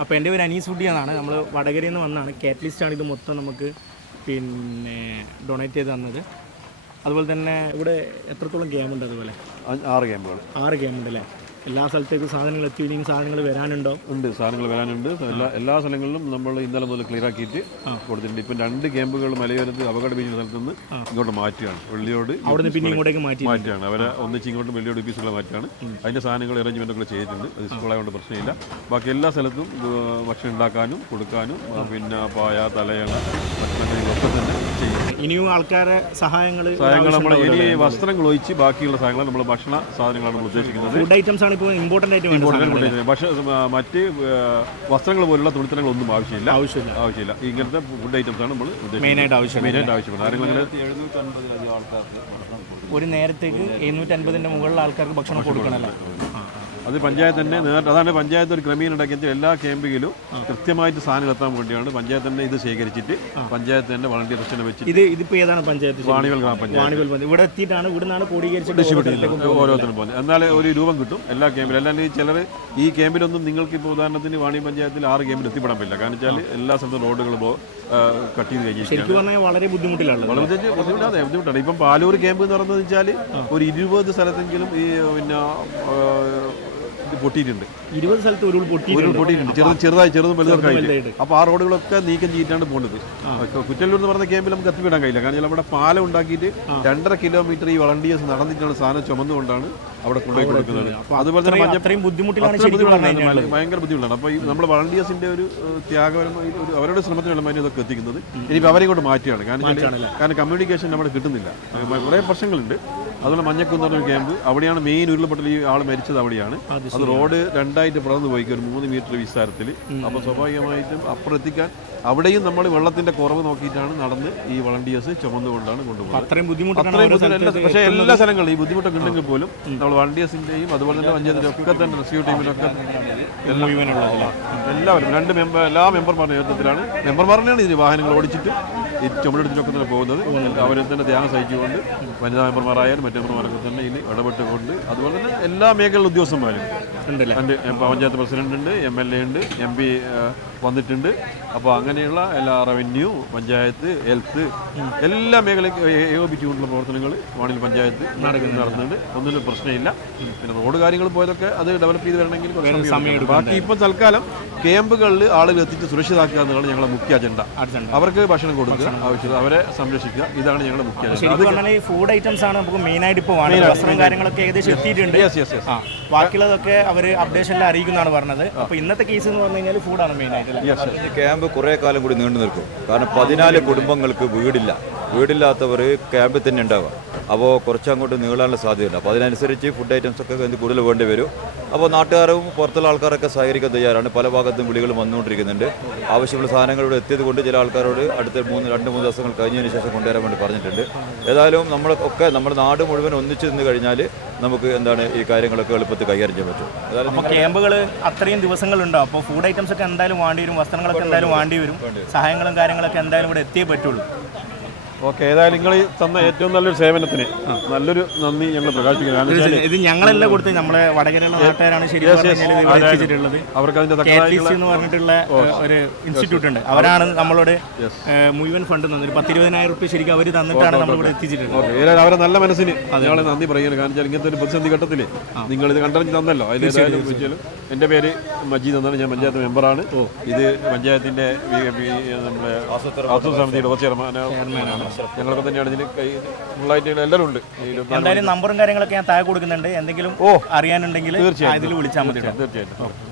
അപ്പോൾ എന്റെ പേര് അനീസ് എന്നാണ് നമ്മൾ വടകരയിൽ നിന്ന് വന്നാണ് കാറ്റലിസ്റ്റാണ് ഇത് മൊത്തം നമുക്ക് പിന്നെ ഡൊണേറ്റ് ചെയ്ത് തന്നത്. അതുപോലെ തന്നെ ഇവിടെ എത്രത്തോളം ഗെയിം ഉണ്ട് അതുപോലെ? ആറ് ക്യാമ്പുകൾ ആറ് ഗെയിം ഉണ്ട് അല്ലേ എല്ലാ സ്ഥലത്തേക്കും സാധനങ്ങൾ എത്തി സാധനങ്ങൾ വരാനുണ്ടോ? ഉണ്ട് സാധനങ്ങൾ വരാനുണ്ട്. എല്ലാ എല്ലാ സ്ഥലങ്ങളിലും നമ്മൾ ഇന്നലെ മുതൽ ക്ലിയർ ആക്കിയിട്ട് കൊടുത്തിട്ടുണ്ട്. ഇപ്പം രണ്ട് ക്യാമ്പുകൾ മലയോരത്ത് അപകട ഭീഷണി സ്ഥലത്ത് നിന്ന് ഇങ്ങോട്ട് മാറ്റുകയാണ്. വെള്ളിയോട് അവിടെ പിന്നെ ഇങ്ങോട്ടേക്ക് മാറ്റി മാറ്റുകയാണ്. അവരെ ഒന്നിച്ച് ഇങ്ങോട്ട് വെള്ളിയോട് പീസുകളെ മാറ്റുകയാണ്. അതിന്റെ സാധനങ്ങൾ അറേഞ്ച്മെന്റൊക്കെ ചെയ്തിട്ടുണ്ട്. അത് സ്കൂളായതുകൊണ്ട് പ്രശ്നമില്ല. ബാക്കി എല്ലാ സ്ഥലത്തും ഭക്ഷണം ഉണ്ടാക്കാനും കൊടുക്കാനും പിന്നെ പായ തലയണ ഭക്ഷണങ്ങളൊക്കെ തന്നെ ചെയ്യും. ഇനിയും ആൾക്കാരെ സഹായങ്ങൾ സഹായങ്ങൾ നമ്മൾ ഇനി വസ്ത്രങ്ങൾ ഒഴിച്ച് ബാക്കിയുള്ള സാധനങ്ങൾ നമ്മൾ ഭക്ഷണ സാധനങ്ങളാണ് നമ്മൾ ഉദ്ദേശിക്കുന്നത്. ഫുഡ് ഐറ്റംസ് ആണ് ഇപ്പോൾ ഇമ്പോർട്ടന്റ് ആയിട്ട്. പക്ഷേ ആ, മറ്റ് വസ്ത്രങ്ങൾ പോലുള്ള തുണിത്തരങ്ങൾ ഒന്നും ആവശ്യമില്ല. ആവശ്യമില്ല. ആവശ്യമില്ല. ഇങ്ങനത്തെ ഫുഡ് ഐറ്റംസ് ആണ് നമ്മൾ ഉദ്ദേശിക്കുന്നത്. മെയിനായിട്ട് ആവശ്യം മെയിനായിട്ട് ആവശ്യപ്പെടുന്നത് ആരെങ്കിലും ഒരു നേരത്തേക്ക് എഴുന്നൂറ്റി അൻപതിന്റെ മുകളിൽ ആൾക്കാർക്ക് ഭക്ഷണം കൊടുക്കണമല്ലോ അത് പഞ്ചായത്ത് തന്നെ നേരിട്ട് അതാണ് പഞ്ചായത്ത് ഒരു ക്രമീകരണം ഉണ്ടാക്കിയത് എല്ലാ ക്യാമ്പിലും കൃത്യമായിട്ട് സാധനം എത്താൻ വേണ്ടിയാണ് പഞ്ചായത്ത് തന്നെ ഇത് ശേഖരിച്ചിട്ട് പഞ്ചായത്ത് തന്നെ വളണ്ടിയർസിനെ വെച്ച് ഇത് ഇതിപ്പോൾ ഏതാണ് പഞ്ചായത്ത് ഗ്രാമപഞ്ചായത്ത്. പഞ്ചായത്ത്. ഇവിടെ എത്തിയിട്ടാണ് ഇവിടെ നിന്നാണ്. ഓരോരുത്തരും പോകുന്നത്. എന്നാൽ ഒരു രൂപം കിട്ടും എല്ലാ ക്യാമ്പിലും. അല്ലാണ്ട് ചിലർ ഈ ക്യാമ്പിലൊന്നും നിങ്ങൾക്ക് ഇപ്പോൾ ഉദാഹരണത്തിന് വാണി പഞ്ചായത്തിൽ ആറ് ക്യാമ്പിൽ എത്തിപ്പെടാൻ പറ്റില്ല. കാരണം വെച്ചാൽ എല്ലാ സ്ഥലത്തും റോഡുകൾ കട്ട് ചെയ്ത് കഴിഞ്ഞിരിക്കുകയാണ്. പറഞ്ഞാൽ വളരെ വളരെ ബുദ്ധിമുട്ടാണ് ബുദ്ധിമുട്ടാണ്. ഇപ്പം പാലൂർ ക്യാമ്പ് എന്ന് പറയുന്നത് വെച്ചാൽ ഒരു ഇരുപത് സ്ഥലത്തെങ്കിലും ഈ പിന്നെ പൊട്ടിയിട്ടുണ്ട്. ഇരുപത് സ്ഥലത്ത് ഉരുൾ പൊട്ടി ഒരു പൊട്ടിയിട്ടുണ്ട്. ചെറുത് ചെറുതായി ചെറുതും വലുതൊക്കെ ആയിട്ട്. അപ്പോൾ ആ റോഡുകളൊക്കെ നീക്കം ചെയ്തിട്ടാണ് പോകുന്നത് കുറ്റല്ലൂർ എന്ന് പറഞ്ഞ ക്യാമ്പിൽ നമുക്ക് എത്തിവിടാൻ കഴിയില്ല. കാരണം അവിടെ പാലം ഉണ്ടാക്കിയിട്ട് രണ്ടര കിലോമീറ്റർ ഈ വളണ്ടിയേഴ്സ് നടന്നിട്ടാണ് സാധനം ചുമന്നുകൊണ്ടാണ് അവിടെ കൊണ്ടുപോയി കൊടുക്കുന്നത്. അതുപോലെ തന്നെ അത്രയും ബുദ്ധിമുട്ടിലാണ് ഭയങ്കര ബുദ്ധിമുട്ടാണ്. അപ്പോൾ ഈ നമ്മുടെ വളണ്ടിയേഴ്സിന്റെ ഒരു ത്യാഗപരമായി ഒരു അവരുടെ ശ്രമത്തിനുള്ള ഇതൊക്കെ എത്തിക്കുന്നത്. ഇനിയിപ്പോൾ അവരെ കൊണ്ട് മാറ്റിയാണ് കാരണം കാരണം കമ്മ്യൂണിക്കേഷൻ നമ്മുടെ കിട്ടുന്നില്ല. കുറേ പ്രശ്നങ്ങളുണ്ട്. അതുപോലെ മഞ്ഞക്കുന്ന് പറഞ്ഞ ഒരു ക്യാമ്പ്. അവിടെയാണ് മെയിൻ ഉരുൾപൊട്ടൽ ഈ ആൾ മരിച്ചത് അവിടെയാണ്. അത് റോഡ് രണ്ടായിട്ട് പിളർന്നു പോയി. ഒരു മൂന്ന് മീറ്റർ വിസ്താരത്തിൽ. അപ്പോൾ സ്വാഭാവികമായിട്ടും അപ്പുറം എത്തിക്കാൻ അവിടെയും നമ്മൾ വെള്ളത്തിന്റെ കുറവ് നോക്കിയിട്ടാണ് നടന്ന് ഈ വളണ്ടിയേഴ്സ് ചുമന്നുകൊണ്ടാണ് കൊണ്ടുപോകുന്നത് അത്രയും ബുദ്ധിമുട്ട് പക്ഷേ എല്ലാ സ്ഥലങ്ങളിലും ഈ ബുദ്ധിമുട്ടൊക്കെ ഉണ്ടെങ്കിൽ പോലും നമ്മൾ വളണ്ടിയേഴ്സിന്റെയും അതുപോലെ തന്നെ പഞ്ചായത്തിന്റെ ഒക്കെ തന്നെ റെസ്ക്യൂ ടീമിലൊക്കെ എല്ലാവരും രണ്ട് മെമ്പർ എല്ലാ മെമ്പർമാരുടെ നേതൃത്വത്തിലാണ്. മെമ്പർമാരുടെയാണ് ഇതിന് വാഹനങ്ങൾ ഓടിച്ചിട്ട്. ഈ തന്നെ പോകുന്നത്. അവരെ തന്നെ ത്യാഗം സഹിച്ചുകൊണ്ട് വനിതാ മെമ്പർമാരായാലും മറ്റു മെമ്പർമാരൊക്കെ തന്നെ ഇതിൽ ഇടപെട്ടുകൊണ്ട് അതുപോലെ തന്നെ എല്ലാ മേഖലയിലും ഉദ്യോഗസ്ഥന്മാരും. പഞ്ചായത്ത് പ്രസിഡന്റ് ഉണ്ട് എം എൽ എ ഉണ്ട് എം പി വന്നിട്ടുണ്ട്. അപ്പോൾ അങ്ങനെയുള്ള എല്ലാ റവന്യൂ പഞ്ചായത്ത് ഹെൽത്ത് എല്ലാ മേഖലയ്ക്കും ഏകോപിച്ചുകൊണ്ടുള്ള പ്രവർത്തനങ്ങൾ വാണിൽ പഞ്ചായത്ത് നടത്തുന്നുണ്ട്. ഒന്നിനും പ്രശ്നമില്ല. പിന്നെ റോഡ് കാര്യങ്ങൾ പോയതൊക്കെ അത് ഡെവലപ്പ് ചെയ്ത് വരണമെങ്കിൽ ബാക്കി ഇപ്പം തൽക്കാലം ക്യാമ്പുകളിൽ ആളുകൾ എത്തിച്ച് സുരക്ഷിതാക്കുക എന്നുള്ളത് ഞങ്ങളുടെ മുഖ്യ അജണ്ട. അവർക്ക് ഭക്ഷണം കൊടുക്കുക ആവശ്യമില്ല. അവരെ സംരക്ഷിക്കുക. ഇതാണ് ഞങ്ങളുടെ മുഖ്യ ശരിക്കും പറഞ്ഞാൽ ഈ ഫുഡ് ഐറ്റംസ് ആണ് നമുക്ക് മെയിൻ ആയിട്ട് ഇപ്പോൾ വേണ്ടത് വസ്ത്രം കാര്യങ്ങളൊക്കെ ഏകദേശം എത്തിയിട്ടുണ്ട്. യെസ് യെസ് യെസ് ആ ബാക്കിയുള്ളതൊക്കെ അവർ അപ്ഡേഷനിൽ അറിയിക്കുന്നതാണ് പറഞ്ഞത്. അപ്പോൾ ഇന്നത്തെ കേസ് എന്ന് പറഞ്ഞു കഴിഞ്ഞാൽ ഫുഡാണ് മെയിൻ ആയിട്ട്. യെസ് ക്യാമ്പ് കുറേ കാലം കൂടി നീണ്ടു നിൽക്കും. കാരണം പതിനാല് കുടുംബങ്ങൾക്ക് വീടില്ല. വീടില്ലാത്തവർ ക്യാമ്പിൽ തന്നെ ഉണ്ടാവുക. അപ്പോൾ കുറച്ചങ്ങോട്ട് നീളാനുള്ള സാധ്യതയുണ്ട്. അപ്പോൾ അതിനനുസരിച്ച് ഫുഡ് ഐറ്റംസ് ഒക്കെ കൂടുതൽ വേണ്ടി വരും. അപ്പോൾ നാട്ടുകാരും പുറത്തുള്ള ആൾക്കാരൊക്കെ സഹകരിക്കാൻ തയ്യാറാണ്. പല ഭാഗത്തും വിളികൾ വന്നുകൊണ്ടിരിക്കുന്നുണ്ട്. ആവശ്യമുള്ള സാധനങ്ങൾ ഇവിടെ എത്തിയത് കൊണ്ട് ചില ആൾക്കാരോട് അടുത്ത മൂന്ന് രണ്ട് മൂന്ന് ദിവസങ്ങൾ കഴിഞ്ഞതിന് ശേഷം കൊണ്ടുവരാൻ വേണ്ടി പറഞ്ഞിട്ടുണ്ട്. ഏതായാലും നമ്മളൊക്കെ നമ്മുടെ നാട് മുഴുവൻ ഒന്നിച്ച് നിന്ന് കഴിഞ്ഞാൽ നമുക്ക് എന്താണ് ഈ കാര്യങ്ങളൊക്കെ എളുപ്പത്തിൽ കൈകാര്യം ചെയ്യാൻ പറ്റും. ഏതായാലും ക്യാമ്പുകൾ അത്രയും ദിവസങ്ങളുണ്ടാവും അപ്പോൾ ഫുഡ് ഐറ്റംസ് ഒക്കെ എന്തായാലും വേണ്ടി വരും. വസ്ത്രങ്ങളൊക്കെ എന്തായാലും വേണ്ടി വരും. സഹായങ്ങളും കാര്യങ്ങളൊക്കെ എന്തായാലും ഇവിടെ എത്തിയേ പറ്റുള്ളൂ. ഓക്കെ ഏതായാലും നിങ്ങൾ തന്ന ഏറ്റവും നല്ലൊരു സേവനത്തിന് നല്ലൊരു നന്ദി ഞങ്ങൾ പ്രകാശിക്കുന്നു. ഇത് ഞങ്ങളെല്ലാം കൊടുത്ത് നമ്മളെ വടകരയുള്ള നാട്ടുകാരാണ് അവർക്ക് അതിന്റെ എന്ന് പറഞ്ഞിട്ടുള്ള ഒരു ഇൻസ്റ്റിറ്റ്യൂട്ട് ഉണ്ട്. അവരാണ് നമ്മളോട് മുഴുവൻ ഫണ്ട് തന്നത്. പത്തിരുപതിനായിരം റുപ്യ ശരിക്കും അവർ തന്നിട്ടാണ് നമ്മൾ ഇവിടെ എത്തിച്ചിട്ടുള്ളത്. അവരെ നല്ല മനസ്സിന് ഞങ്ങളെ നന്ദി പറയുന്നത് കാരണം വെച്ചാൽ ഇങ്ങനത്തെ ഒരു പ്രതിസന്ധി ഘട്ടത്തിൽ നിങ്ങൾ ഇത് കണ്ടറിഞ്ഞ് തന്നല്ലോ. വെച്ചാലും എന്റെ പേര് മജീദ് എന്നാണ്. ഞാൻ പഞ്ചായത്ത് മെമ്പറാണ്. ഇത് പഞ്ചായത്തിന്റെ നമ്മുടെ ആസൂത്രണ സമിതിയുടെ ഉപചെയർമാനാണ്. ചെയർമാനാണ്. ഞങ്ങളൊക്കെ തന്നെയാണ് ഇതിന് കൈ ഫുള്ളായിട്ട് എല്ലാവരും ഉണ്ട്. എന്തായാലും നമ്പറും കാര്യങ്ങളൊക്കെ ഞാൻ താഴെ കൊടുക്കുന്നുണ്ട്. എന്തെങ്കിലും അറിയാനുണ്ടെങ്കിൽ ഇതിൽ വിളിച്ചാൽ മതി. തീർച്ചയായിട്ടും.